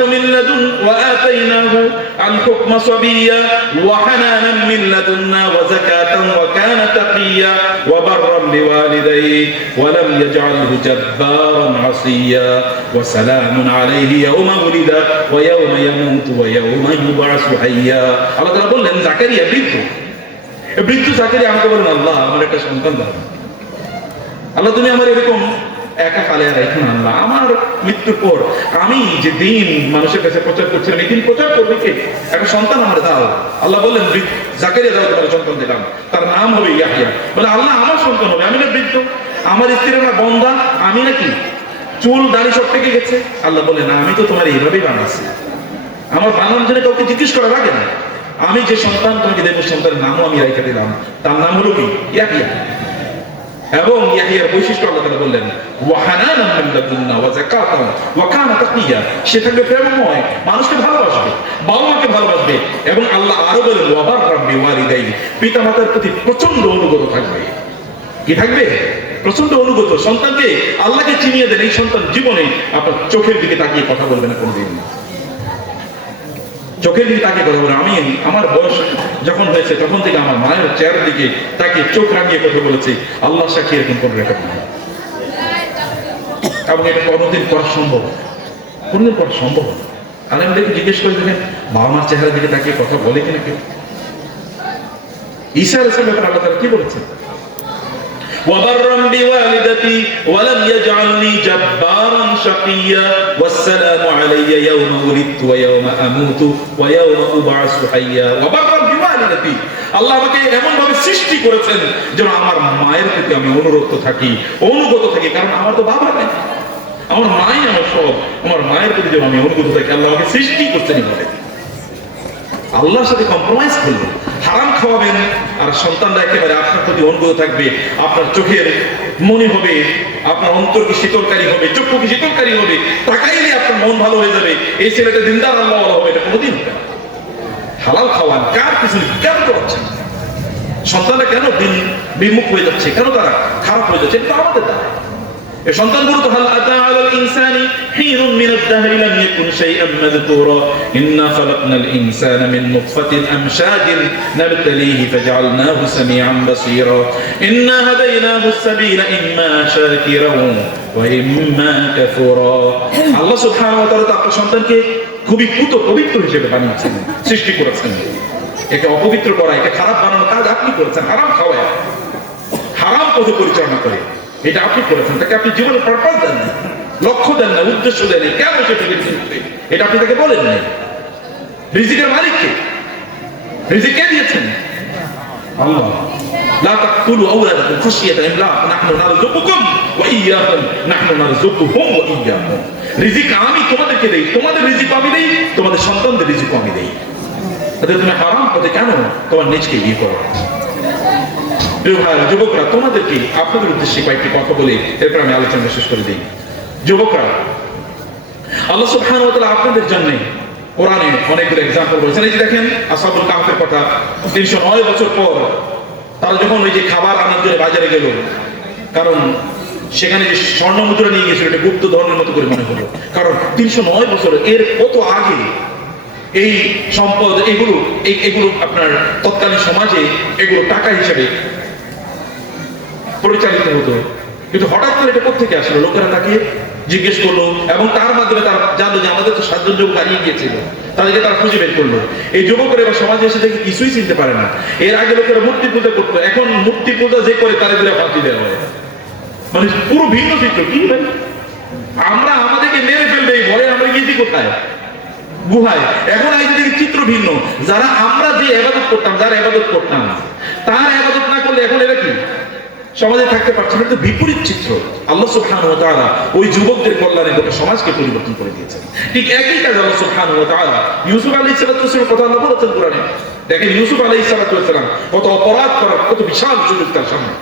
الحكم صبيا وحنانا من لدنا وزكاة وكان تقيا وبرا بوالديه ولم يجعله جبارا عصيا وسلام عليه يوم ولد ويوم يموت ويوم يبعث حيا। আল্লাহ তাআলা বললেন জাকারিয়া বৃদ্ধ জাকারিয়া আমাকে বলেন, আল্লাহ আমার একটা সন্তান দাও, আল্লাহ তুমি আমার এরকম একা ফালিয়া রাখো না, আল্লাহ আমার মৃত্যুর পর আমি যে দিন মানুষের কাছে প্রচার করছিলাম এই দিন প্রচার করবে কে, একটা সন্তান আমার দাও। আল্লাহ বললেন জাকারিয়া দাও, তোমার সন্তান দিলাম, তার নাম হবে ইয়াহইয়া। বলে আল্লাহ আমার সন্তান হবে, আমি না বৃদ্ধ, আমার স্ত্রীর না বন্ধা, আমি নাকি চুল দাড়ি সব থেকে গেছে। আল্লাহ বলে না, আমি তো তোমার এইভাবেই বানাচ্ছি, আমার বানানোর জন্য কাউকে জিজ্ঞেস করা লাগে না, আমি যে সন্তান তোমাকে দেব সন্তানের নামও আমি রেখে দিলাম, তার নাম হলো কি ইয়াহইয়া। এবং ইয়াহইয়ার বৈশিষ্ট্য আল্লাহ তাআলা বললেন ওয়া হানানান মিন লাদুন্না ওয়া যাকাতান ওয়া কানা তাকিয়া, সে থাকবে প্রেমময়, মানুষকে ভালোবাসবে, বাবা মাকে ভালোবাসবে, এবং আল্লাহ আরো বলেন ওয়া বাররাম বিওয়ালিদাইহি, পিতামাতার প্রতি প্রচন্ড অনুগত থাকবে। কি থাকবে? প্রচন্ড অনুগত। সন্তানকে আল্লাহকে চিনিয়ে দেন, এই সন্তান জীবনে আপনার চোখের দিকে তাকিয়ে কথা বলবে না কোনদিন, চোখের দিকে তাকিয়ে কথা বলে। আমি আমার বয়স যখন হয়েছে তখন থেকে আমার মায়ের চেহারার দিকে তাকিয়ে চোখ রাঙিয়ে কথা বলেছি, আল্লাহ সাক্ষী এরকম করে রেকর্ড নাই। এবং এটা কোনোদিন করা সম্ভব, কোনদিন করা সম্ভব না। আলেমদেরকে জিজ্ঞেস করে দেখেন বাবা মার চেহারার দিকে তাকিয়ে কথা বলে কিনা কেউ। ঈসা আলাইহিস সালাম আল্লাহ তাআলা কি বলেছেন, وبرا بوالدتي ولم يجعلني جبارا شقيا والسلام علي يوم ولدت ويوم اموت ويوم ابعث حيا وبرا بوالدتي, আল্লাহ আমাকে এমন ভাবে সৃষ্টি করেছেন যেন আমার মায়ের প্রতি আমি অনুরক্ত থাকি, অনুগত থাকি, কারণ আমার তো বাবা নাই, আমার মাই আমার সব, আমার মায়ের প্রতি যেন আমি অনুগত থাকি। আল্লাহ আমাকে সৃষ্টি করছেন এইভাবে। আল্লাহর সাথে কম্প্রোমাইজ করলেন, হারাম খাওয়াবেন আর সন্তানরা একেবারে আপনার প্রতি অনুগত থাকবে, আপনার চোখের মনে হবে, আপনার অন্তর কি শীতলকারী হবে, চক্ষু কি শীতলকারী হবে, তাকাইলে আপনার মন ভালো হয়ে যাবে, এই ছেলেটা দিনদার আল্লাহ হবে, এটা কোনোদিন হবে না। হালাল খাওয়ান, কার পিছনে কেন করছেন? সন্তানরা কেন বিমুখ হয়ে যাচ্ছে, কেন তারা খারাপ হয়ে যাচ্ছে? এটা আমাদের দ্বারা। এই সন্তানগুলো তো হাল আতা আলাল ইনসানি হিরুন মিনাদ দাহরি লাম ইয়াকুন শাইআন মাযকুরা ইন্না খালাকনাল ইনসানা মিন নুতফাতিন আমশাজিন নাবতালিহি ফাজআলনাহু সামিআন বাসীরা ইন্না হাদাইনাহুস সাবিলা ইম্মা শাকিরান ওয়া ইম্মা কাফুরা। আল্লাহ সুবহানাহু ওয়া তাআলা আপনার সন্তানকে খুবই পবিত্র হিসেবে বানিয়েছেন, সৃষ্টি করেছেন। একে অপবিত্র করা, একে খারাপ বানানোর কাজ আপনি করেছেন, হারাম খাওয়া, হারাম পথে পরিচালনা করে, এটা আপনি করেছেন। তাকে আপনি জীবনে পারপাস দেন না, লক্ষ্য দেন না, উদ্দেশ্য দেন না, কেন সে পৃথিবীতে উঠবে এটা আপনি তাকে বলেন নাই। রিজিকের মালিক কে? রিজিক কে দিয়েছেন? আল্লাহ লা তাকতুলু আওলাদাকুম খাশিয়াতা ইমলাক নাহনু নারযুকুকুম ওয়া ইয়্যাহুম নাহনু নারযুকুহুম ওয়া ইয়্যাহুম। রিজিক আমি তোমাদেরকে দেই, তোমাদের রিজিক আমি দেই, তোমাদের সন্তানদের রিজিক আমি দেই। তাহলে তুমি হারাম পথে কেন তোমার নিজকে ইয়ে করো? প্রিয় ভাইরা, যুবকরা, তোমাদেরকে আপনাদের উদ্দেশ্যে কয়েকটি কথা বলে এরপর আমি আলোচনা শেষ করে দিই। যুবকরা, আল্লাহ সুবহানাহু ওয়া তাআলা আপনাদের জন্য কোরআনে অনেকগুলো এক্সাম্পল বলেছেন। এই যে দেখেন আসহাবুল কাহফের কথা, 309 বছর পর তারা যখন ওই যে খাবার আনার জন্য বাজারে গেল, কারণ সেখানে যে স্বর্ণ মুদ্রা নিয়ে গেছিল এটা গুপ্ত ধর্মের মতো করে মনে হলো, কারণ 309 বছর এর কত আগে এই সম্পদ এগুলো আপনার তৎকালীন সমাজে এগুলো টাকা হিসেবে পরিচালিত হতো। কিন্তু হঠাৎ করে এটা কোথেকে আসলো? লোকেরা তাকে জিজ্ঞেস করলো এবং তার মাধ্যমে তারা জানলো যে আমাদের তো 7 জন যুবক হারিয়ে গিয়েছিল, তাদেরকে তারা খুঁজে বের করলো। এই যুবকরা এবার সমাজে এসে দেখে কিছুই চিনতে পারে না। এর আগে লোকেরা মূর্তি পূজা করতো, এখন মূর্তি পূজা যে করে তাদের দিলে ফাঁসি দেওয়া হয়। মানে পুরো ভিন্ন চিত্র। কি ভাই, আমরা আমাদেরকে মেরে ফেলবে এই ভয়ে আমরা গিয়েছি কোথায়? গুহায়। এখন এই যে চিত্র ভিন্ন। যারা আমরা যে ইবাদত করতাম, যারা ইবাদত করতাম, তার ইবাদত না করলে এখন এরা কি সমাজে থাকতে পারছে না? তো বিপরীত চিত্র। আল্লাহ সুবহানাহু ওয়া তাআলা ওই যুবকদের কল্যাণে গোটা সমাজকে পরিবর্তন করে দিয়েছেন। ঠিক একই কাজ আল্লাহ সুবহানাহু ওয়া তাআলা ইউসুফ আলাইহিস সালামের কথা আল্লাহ বলেছেন কোরআনে। দেখেন ইউসুফ আলাইহিস সালাম কত অপরাধ করার কত বিশাল সুযোগ তার সামনে।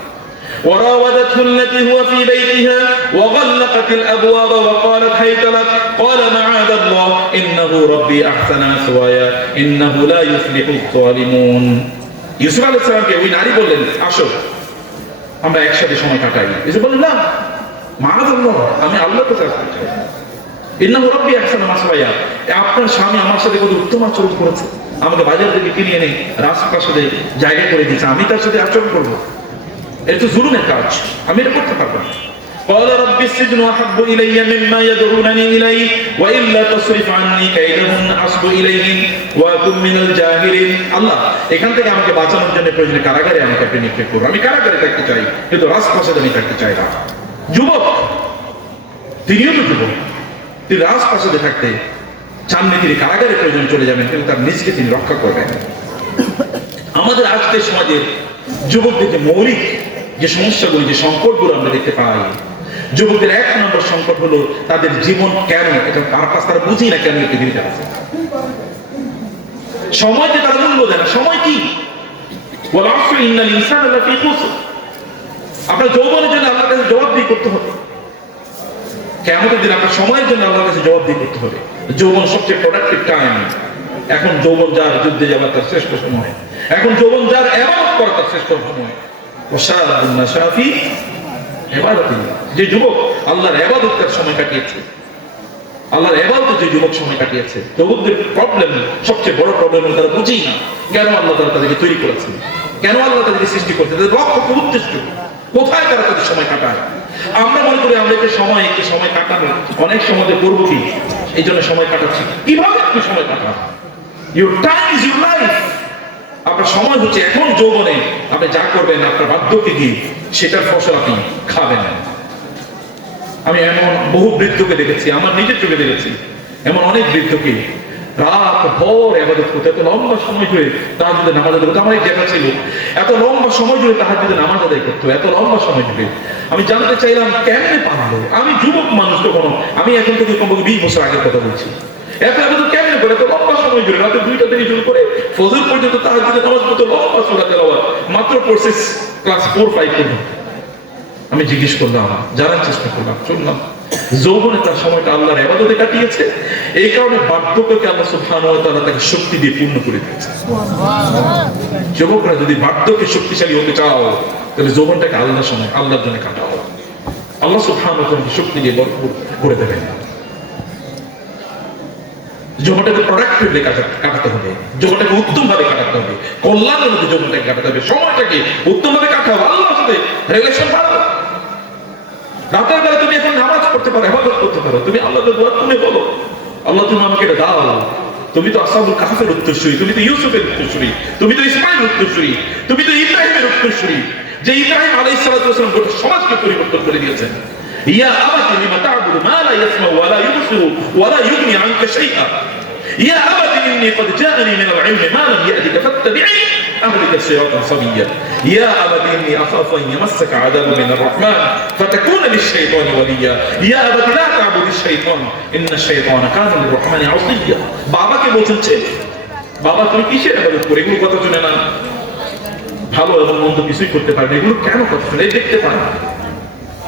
وراودته التي هو في بيتها وغلقت الابواب وقالت هيت لك قال معاذ الله انه ربي احسن مثواي انه لا يفلح الظالمون। ইউসুফ আলাইহিস সালামকে ওই নারী বললেন, আসো আমরা একসাথে সময় কাটাই। ইউসুফ বললেন, না মাআযাল্লাহ, আমি আল্লাহর কাছে আসতে চাই। ইন্নাহু রাব্বি আহসানা মাসওয়ায়া, আপনার স্বামী আমার সাথে কত উত্তম আচরণ করেছে, আমাকে বাজার থেকে কিনে এনে রাজপ্রাসাদে জায়গা করে দিয়েছে, আমি তার সাথে আচরণ করবো? এটা তো জুলুমের কাজ, আমি এটা করতে পারবো না। قال رب السجن احب الي مما يدعونني اليه والا تصرف عني كيدهن اصب اليهم واكن من الجاهلين। আল্লাহ, এখান থেকে আমাকে বাঁচানোর জন্য প্রয়োজনে কারাগারে আমাকে আপনি নিক্ষেপ করুন। আমি কারাগারে থাকতে চাই, কিন্তু রাজপ্রাসাদে আমি থাকতে চাই না। যুবক, তিনিও তো যুবক, তিনি রাজপ্রাসাদে থাকতে চাননি, তিনি কারাগারে প্রয়োজন চলে যাবেন, কিন্তু তার নিজকে তিনি রক্ষা করবেন। আমাদের আজকের সমাজের যুবকদের যে মৌলিক যে সমস্যাগুলি, যে সংকটগুলো আমরা দেখতে পাই, যুবকদের 1 নম্বর সংকট হলো তাদের জীবন কেন, এটা পারপাস তারা বুঝি না কেন পৃথিবীতে আছে। সময়কে তারা মূল্য দেয় না। সময় কি? ওয়াল আসরি ইন্নাল ইনসানা লাফি খুসর। আপনার যৌবনের জন্য আল্লাহর কাছে জবাবদিহি করতে হবে। কিয়ামতের দিন আপনার সময়ের জন্য আল্লাহর কাছে জবাবদিহি করতে হবে। যৌবন সবচেয়ে প্রোডাক্টিভ টাইম। এখন যৌবন যার যুদ্ধে যাবার তার শ্রেষ্ঠ সময়, এখন যৌবন যার ইবাদত করার তার শ্রেষ্ঠ সময়। ওয়াশাবুন নাশাফি ইবাদাতিল্লাহ, যে যুবক আল্লাহর ইবাদতের সময় কাটিয়েছে, আল্লাহর ইবাদতে যে যুবক সময় কাটিয়েছে, যুবকদের প্রবলেম, সবচেয়ে বড় প্রবলেম হলো তারা বুঝেই না কেন আল্লাহ তাআলা তাদেরকে তৈরি করেছেন, কেন আল্লাহ তাদেরকে সৃষ্টি করেছেন, তাদের লক্ষ্য উদ্দেশ্য কোথায় তারা তাদের সময় কাটায়। আমরা মনে করি আমরা একটু সময় কাটানো, অনেক সময় করবো কি, এই জন্য সময় কাটাচ্ছি। কিভাবে আপনি সময় কাটান? Your time is your life. আপনার সময় হচ্ছে এখন যৌবনে আপনি যা করবেন আপনার বার্ধক্যে গিয়ে সেটার ফসল আপনি খাবেন। আমি এমন বহু বৃদ্ধকে দেখেছি, আমার নিজের চোখে দেখেছি, এমন অনেক বৃদ্ধকে রাত ভর ইবাদত করতে, এত লম্বা সময় ধরে তাহাজ্জুদে নামাজ আদায় করতে। আমার এক দেখা ছিল এত লম্বা সময় ধরে তাহাজ্জুদে নামাজ আদায় করতো, এত লম্বা সময় ধরে। আমি জানতে চাইলাম কেমনে পারলো? আমি যুবক মানুষ তখন, আমি এখন থেকে কমপক্ষে 20 বছর আগের কথা বলছি। এত ইবাদত কেমনে করে, এত লম্বা সময় ধরে, রাতে 2টা থেকে শুরু করে ফজর পর্যন্ত তাহাজ্জুদে নামাজ পড়তে, লম্বা সূরা তেলাওয়াত, মাত্র পড়ছে ক্লাস 4-5 পর্যন্ত। আমি জিজ্ঞেস করলাম, জানার চেষ্টা করলাম, শুনলাম যৌবনে তার সময়টা আল্লাহর ইবাদতে কাটিয়েছে, এই কারণে বার্ধক্যকে আল্লাহ সুবহানাহু ওয়া তাআলা তাকে শক্তি দিয়ে পূর্ণ করে দিয়েছে। যুবকরা যদি বার্ধক্যে শক্তিশালী হতে চাও, তাহলে যৌবনটাকে আল্লাহর সময় আল্লাহর জন্য কাটাও। আল্লাহ সুবহানাহু ওয়া তাআলা শক্তি দিয়ে ভরপুর করে দেবেন। যৌবনটাকে প্রোডাক্টিভলি কাটাতে হবে, যৌবনটাকে উত্তম ভাবে কাটাতে হবে, কল্যাণের মধ্যে যৌবনটাকে কাটাতে হবে, সময়টাকে উত্তম ভাবে কাটাও, আল্লাহর সাথে রিলেশন বাড়াও। রাতের বেলা তুমি এখন নামাজ পড়তে পারো, ইবাদত করতে পারো, তুমি আল্লাহকে দোয়া তুমি বলো, আল্লাহ তুমি আমাকে এটা দাও। তুমি তো আসহাবুল কাহফের উত্তরসূরি, তুমি তো ইউসুফের উত্তরসূরি, তুমি তো ইসমাঈলের উত্তরসূরি, তুমি তো ইব্রাহিমের উত্তরসূরি, যে ইব্রাহিম আলাইহিস সালাতু ওয়াস সালাম গোটা সমাজকে পরিবর্তন করে দিয়েছেন। ইয়া আবাতি লিমা তা'বুদু মা লা ইয়াসমাউ ওয়া লা ইউবসিরু ওয়া লা ইউগনি আনকা শাইআ। ইয়া আবাতি ইন্নী ক্বাদ জাআনি মিনাল ইলমি মা লাম ইয়াতিকা ফাত্তাবি'নি আহদিকা সিরাতান সাবিয়্যা ইয়া আবাতি ইন্নী আখাফু আন ইয়ামাসসাকা আযাবু মিনার রাহমান ফাতাকুনা লিশ-শাইতানি ওয়ালিয়্যা ইয়া আবাতি লা তা'বুদিশ শাইতান ইন্নাশ শাইতানা কানা লির-রাহমানি 'আসিয়্যা। বাবাকে বলছেন বাবা তুমি কিসের ইবাদত করে, এগুলো কথা শুনে না, ভালো এবং মন্দ কিছুই করতে পারবে, এগুলো কেন কথা শুনে দেখতে পারে।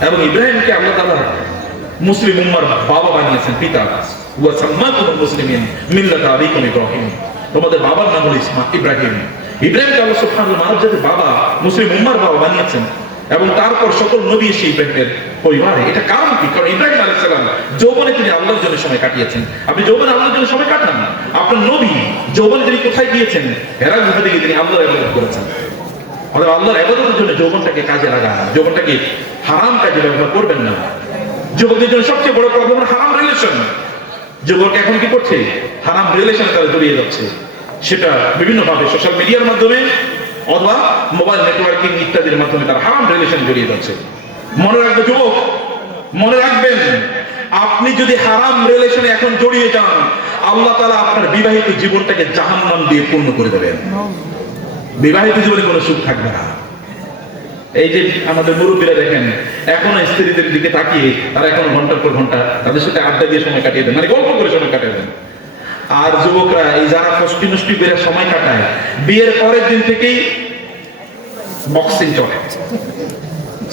এবং ইব্রাহিমকে আল্লাহ তাআলা মুসলিম উম্মার বাবা বানিয়েছেন, পিতা। ওয়া সাম্মাকুমুল মুসলিমিন মিল্লাতা আবিকুম ইব্রাহিম, তোমাদের বাবার নাম হলো ইব্রাহিম। ইব্রাহিমকে আল্লাহ সুবহানাহু ওয়া তাআলা বাবা, মুসলিম উম্মার বাবা বানিয়েছেন, এবং তারপর সকল নবী এসে ইব্রাহিমের পরিবারে। এটা কারণ কি? কারণ ইব্রাহিম আলাইহিস সালাম যৌবনে তিনি আল্লাহর জন্য সময় কাটিয়েছেন। আপনি যৌবনে আল্লাহর জন্য সময় কাটান না। আপনার নবী যৌবনে তিনি কোথায় গিয়েছেন? হেরা গুহা থেকে তিনি আল্লাহর ইবাদত করেছেন। আল্লাহর ইবাদতের জন্য যৌবনটাকে কাজে লাগান, যৌবনটাকে হারাম কাজে ব্যবহার করবেন না। যুবকদের জন্য সবচেয়ে বড় প্রবলেম হারাম রিলেশন। যুবক এখন কি করছে? হারাম রিলেশনে তারা জড়িয়ে যাচ্ছে, সেটা বিভিন্ন ভাবে সোশ্যাল মিডিয়ার মাধ্যমে অথবা মোবাইল নেটওয়ার্কিং ইত্যাদির মাধ্যমে তারা হারাম রিলেশন জড়িয়ে যাচ্ছে। মনে রাখবে যুবক, মনে রাখবেন, আপনি যদি হারাম রিলেশনে এখন জড়িয়ে যান, আল্লাহ তাআলা আপনার বিবাহিত জীবনটাকে জাহান্নাম দিয়ে পূর্ণ করে দেবেন। বিবাহিত জীবনে কোনো সুখ থাকবে না। এই যে আমাদের মুরব্বীরা দেখেন, এখনো স্ত্রীদের দিকে তাকিয়ে তারা এখনো ঘন্টার পর ঘন্টা তাদের সাথে আড্ডা দিয়ে সময় কাটিয়ে দেন, মানে গল্প করে সময় কাটিয়ে দেন। আর যুবকরা এই যারা ফষ্টি নষ্টি করে সময় কাটায়, বিয়ের পরের দিন থেকেই বক্সিং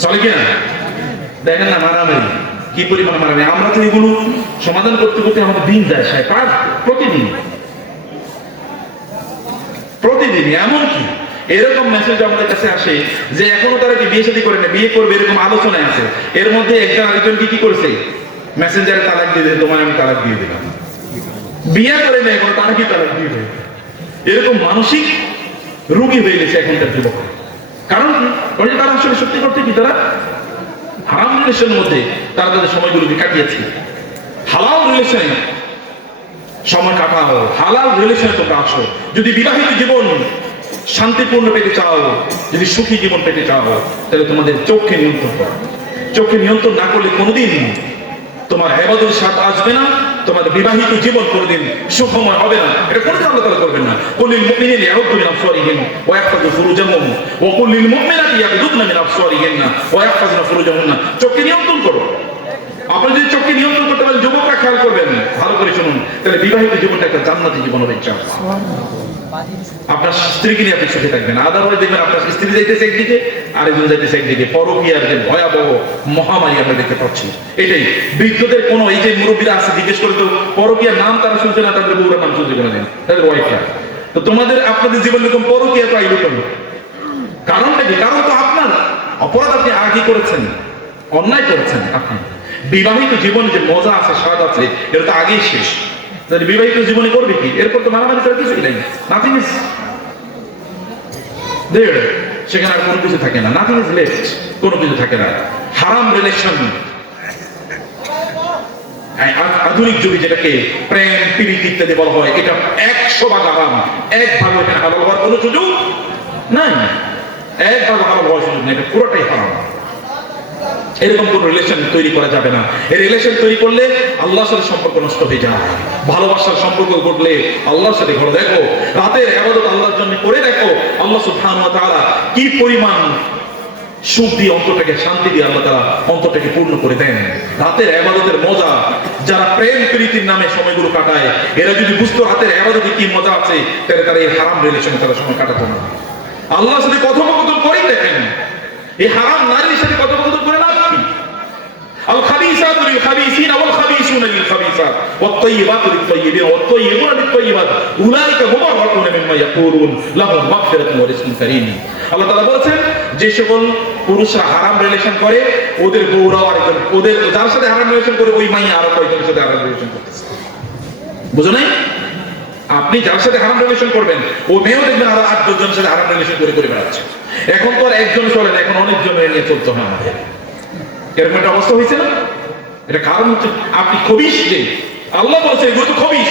চলে কিনা দেখেন না, মারামারি কি পরিমাণ মারামারি। আমরা তো এগুলো সমাধান করতে করতে আমাদের দিন যায়, প্রতিদিন এমনকি এরকম মেসেজ আমাদের কাছে আসে যে এখনো তারা কি বিয়ে শাদী করে না, বিয়ে করবে এরকম আলোচনায় আছে। এর মধ্যে একজন আরেকজন কি করেছে, মেসেঞ্জারে তালাক দিয়ে দেয়, তোমার আমি তালাক দিয়ে দিলাম। বিয়ে করে নেই, এখন তারা কি তালাক দিয়ে দেয়। এরকম মানসিক রোগী হয়ে গেছে এখনকার যুবক। কারণ তারা আসলে সত্যি করতে কি, তারা হারাম রিলেশনের মধ্যে তারা তাদের সময়গুলোকে কাটিয়েছে। হালাল রিলেশনে সময় কাটাও, হালাল রিলেশনে তোমরা আসো। যদি বিবাহিত জীবন শান্তিপূর্ণ পেতে চাও, যদি সুখী জীবন পেতে চাও, তাহলে তোমাদের চোখকে নিয়ন্ত্রণ করো। চোখকে নিয়ন্ত্রণ না করলে কোনোদিন তোমার ইবাদতের স্বাদ আসবে না, তোমাদের বিবাহিত জীবন কোনোদিন সুখময় হবে না। এটা কোনোদিন আল্লাহ তাআলা করবেন না। কুলিল মুমিনিনা ইয়াগুদ্দু মিন আবসারিহিম ওয়া ইয়াহফাযু ফুরুজাহুম ওয়া কুলিল মুমিনাতি ইয়াগুদ্দুনা মিন আবসারিহিন্না ওয়া ইয়াহফাযুনা ফুরুজাহুন্না। চোখকে নিয়ন্ত্রণ করো। আপনি যদি চোখকে নিয়ন্ত্রণ করতে পারেন, যুবকরা খেয়াল করবেন, ভালো করে শুনুন, তাহলে বিবাহিত জীবনটা একটা জান্নাতি জীবন হবে ইনশাআল্লাহ। আপনার স্ত্রীকে নিয়ে আপনি সুখে থাকবেন। আদারওয়াইজ দেখবেন আপনার স্ত্রী যাইতেছে একদিকে, আরেকজন যাইতেছে একদিকে। পরকীয়ার যে ভয়াবহ মহামারী আমরা দেখতে পাচ্ছি, এটাই বৃদ্ধদের কোন এই যে মুরব্বীরা আছে, জিজ্ঞেস করে তো পরকীয়ার নাম তারা শুনছে না, তাদের বউরা নাম শুনছে কোনোদিন, তাদের ওয়াইফরা। তো তোমাদের আপনাদের জীবন এরকম পরকীয়া তো আইলো কেন? কারণটা কি? কারণ তো আপনার অপরাধ, আপনি আগে করেছেন, অন্যায় করেছেন। আপনি বিবাহিত জীবনে যে মজা আছে, স্বাদ আছে, এটা তো আগেই শেষ। তাহলে বিবাহিত জীবনে করবে কি? এরপর তো মারামারি করার কিছুই নাই, নাথিং ইজ দেয়ার। সেখানে আর কোনো কিছু থাকে না, নাথিং ইজ লেফট, কোনো কিছু থাকে না। হারাম রিলেশন, আধুনিক যুগে যেটাকে প্রেম প্রীতি ইত্যাদি বলা হয়, এটা 100 ভাগ হারাম। 1 ভাগ এখানে হালাল হওয়ার কোনো সুযোগ নাই, 1 ভাগ হালাল হওয়ার সুযোগ নেই, এটা পুরোটাই হারাম। এরকম কোন রিলেশন তৈরি করা যাবে না। এই রিলেশন তৈরি করলে আল্লাহর সাথে সম্পর্ক নষ্ট হয়ে যায়। ভালোবাসার সম্পর্ক করলে আল্লাহর সাথে ঘরে দেখো, রাতের ইবাদত আল্লাহর জন্য করে দেখো, আল্লাহ সুবহানাহু ওয়া তাআলা কি পরিমাণ সুখ দিয়ে, অন্তরটাকে শান্তি দিয়ে আল্লাহ তাআলা অন্তরটাকে পূর্ণ করে দেন। রাতের ইবাদতের মজা, যারা প্রেম প্রীতির নামে সময়গুলো কাটায়, এরা যদি বুঝতো রাতের ইবাদতে কি মজা আছে, তাহলে তারা এই হারাম রিলেশনে তারা সময় কাটাতো না। আল্লাহর সাথে কথোপকথন করেই দেখেন, এই হারাম নারীর সাথে কথোপকথন করে লাভ কি? আল খাবিসাতু লিল খাবিসিনা ওয়াল খাবিসুনা লিল খাবিসাত ওয়াত তাইয়্যিবাতু লিত তাইয়্যিবিনা ওয়াত তাইয়্যিবুনা লিত তাইয়্যিবাত উলাইকা মুবাররাকুনা মিম্মা ইয়াকুলুন লাহুম মাগফিরাতুন ওয়া রিজকুন কারীম। আল্লাহ তাআলা বলেছেন, যে সকল পুরুষরা হারাম রিলেশন করে, ওদের বউরাও আরেকজন, ওদের যার সাথে হারাম রিলেশন করে, ওই মাইয়া আরো কয়েকজনের সাথে হারাম রিলেশন করতেছে। বুঝো নাই? আপনি যার সাথে হারাম রিলেশন করবেন, ও মেয়েও দেখবেন আরো 8-10 জনের সাথে হারাম রিলেশন করে করে বেড়াচ্ছে। এখন তো আর একজন চলে না, এখন অনেকজনের নিয়ে চলতে হয় আমাদের। এরকম একটা অবস্থা হয়েছে না? এটা কারণ হচ্ছে আপনি খবিশ, যে আল্লাহ বলছে এগুলো তো খবিশ।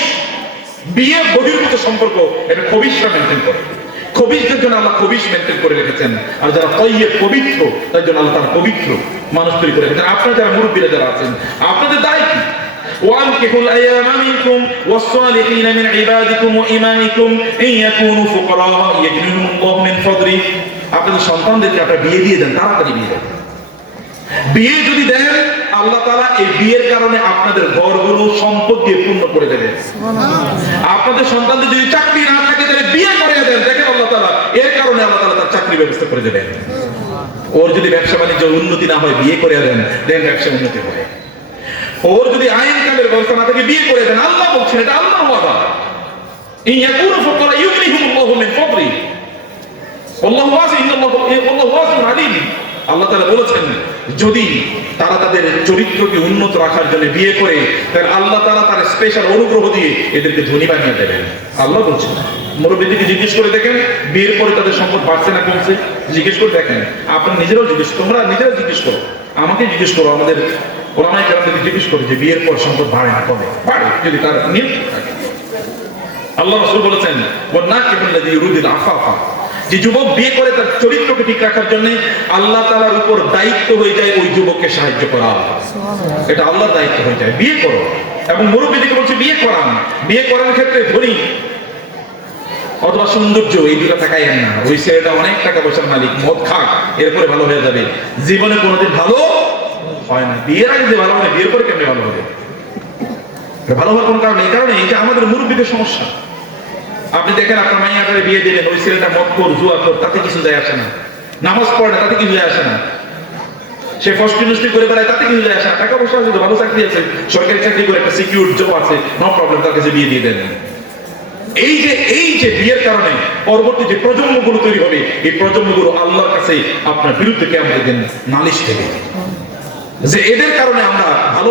বিয়ে বহির্ভূত সম্পর্ক, এটা খবিশরা মেনটেন করে। খবিশদের জন্য আল্লাহ খবিশ মেনটেন করে রেখেছেন, আর যারা তাইয়্যিব পবিত্র, তার জন্য আল্লাহ তারা পবিত্র মানুষ তৈরি করে রেখেছেন। আপনারা যারা মুরব্বীরা যারা আছেন, আপনাদের দায় কি? وأنكحوا الأيام منكم والصالحين من عبادكم وإمائكم إن يكونوا فقراء يغنيهم الله من فضله। আপনাদের সন্তানদেরকে আপনারা বিয়ে দিয়ে দেন, তাড়াতাড়ি বিয়ে দেন। বিয়ে যদি দেন, আল্লাহ তাআলা এই বিয়ের কারণে আপনাদের ঘরগুলো সম্পদ দিয়ে পূর্ণ করে দেবে। আপনাদের সন্তানদের যদি চাকরি না থাকে তাহলে বিয়ে করে দেন, দেখেন আল্লাহ তাআলা এর কারণে আল্লাহ তাআলা তার চাকরি ব্যবস্থা করে দেবেন। ওর যদি ব্যবসা বাণিজ্য উন্নতি না হয় বিয়ে করে দেন, দেন ব্যবসা উন্নতি হয়। ওর যদি আইন কামের ব্যবস্থা না থাকে বিয়ে করে দেন। আল্লাহ বলছেন, এটা আল্লাহর ওয়াদা। ইন ইয়াকুনু ফুকারা ইউগনিহুমুল্লাহু মিন ফাদলি আল্লাহু ওয়াসিউন আল্লাহু ওয়াসিউন আলিম। আল্লাহ তাআলা বলেছেন যদি তারা তাদের চরিত্রকে উন্নত রাখার জন্য বিয়ে করে, তাহলে আল্লাহ তাআলা তার স্পেশাল অনুগ্রহ দিয়ে এদেরকে ধনী বানিয়ে দেবেন। আল্লাহ বলছেন, মুরব্বিদেরকে জিজ্ঞেস করে দেখেন বিয়ের পরে তাদের সম্পদ বাড়ছে না কমছে, জিজ্ঞেস করে দেখেন। আপনারা নিজেরাও জিজ্ঞেস, তোমরা নিজেরাও জিজ্ঞেস করো, আমাকে জিজ্ঞেস করো, আমাদের ওলামায়ে কেরামদেরকে জিজ্ঞেস করে যে বিয়ের পর সম্পদ বাড়ে না কমে? বাড়ে, যদি তার নিয়ত থাকে। আল্লাহ রাসূল বলেছেন, ওয়ান্নাকিহুল্লাযী ইউরিদুল আফাফা, যে যুবক বিয়ে করে তার চরিত্রকে ঠিক রাখার জন্য আল্লাহ তাআলার উপর দায়িত্ব হয়ে যায় ওই যুবককে সাহায্য করা। এটা আল্লাহর দায়িত্ব হয়ে যায়। বিয়ে করো, এবং মুরব্বিদেরকে বলছে বিয়ে করান। বিয়ে করার ক্ষেত্রে ধনী অথবা সৌন্দর্য এই দুটো থাকাই না। ওই ছেলেটা অনেক টাকা পয়সার মালিক, মদ খাক, এরপরে ভালো হয়ে যাবে, জীবনে কোনোদিন ভালো হয় না। বিয়ের আগে যে ভালো হয়, বিয়ের পরে কেমনে ভালো হবে? ভালো হওয়ার কোন কারণ, এই কারণে এই যে আমাদের মুরব্বিদের সমস্যা। আপনি দেখেন আপনার মাইয়াটারে বিয়ে দিলেন, ওই ছেলেটা মদখোর, জুয়াখোর, তাতে কিছু যায় আসে না। নামাজ পড়ে না, তাতে কিছু যায় আসে না। সে ফষ্টি নষ্টি করে বেড়ায়, তাতে কিছু যায় আসে না। টাকা পয়সা আছে, ভালো চাকরি আছে, সরকারি চাকরি করে একটা সিকিউর জব আছে, নো প্রবলেম, তার কাছে বিয়ে দিয়ে দেন। এই যে বিয়ের কারণে পরবর্তী যে প্রজন্মগুলো তৈরি হবে, এই প্রজন্মগুলো আল্লাহর কাছে আপনার বিরুদ্ধে কিয়ামতের দিন নালিশ দেবে যে এদের কারণে আমরা ভালো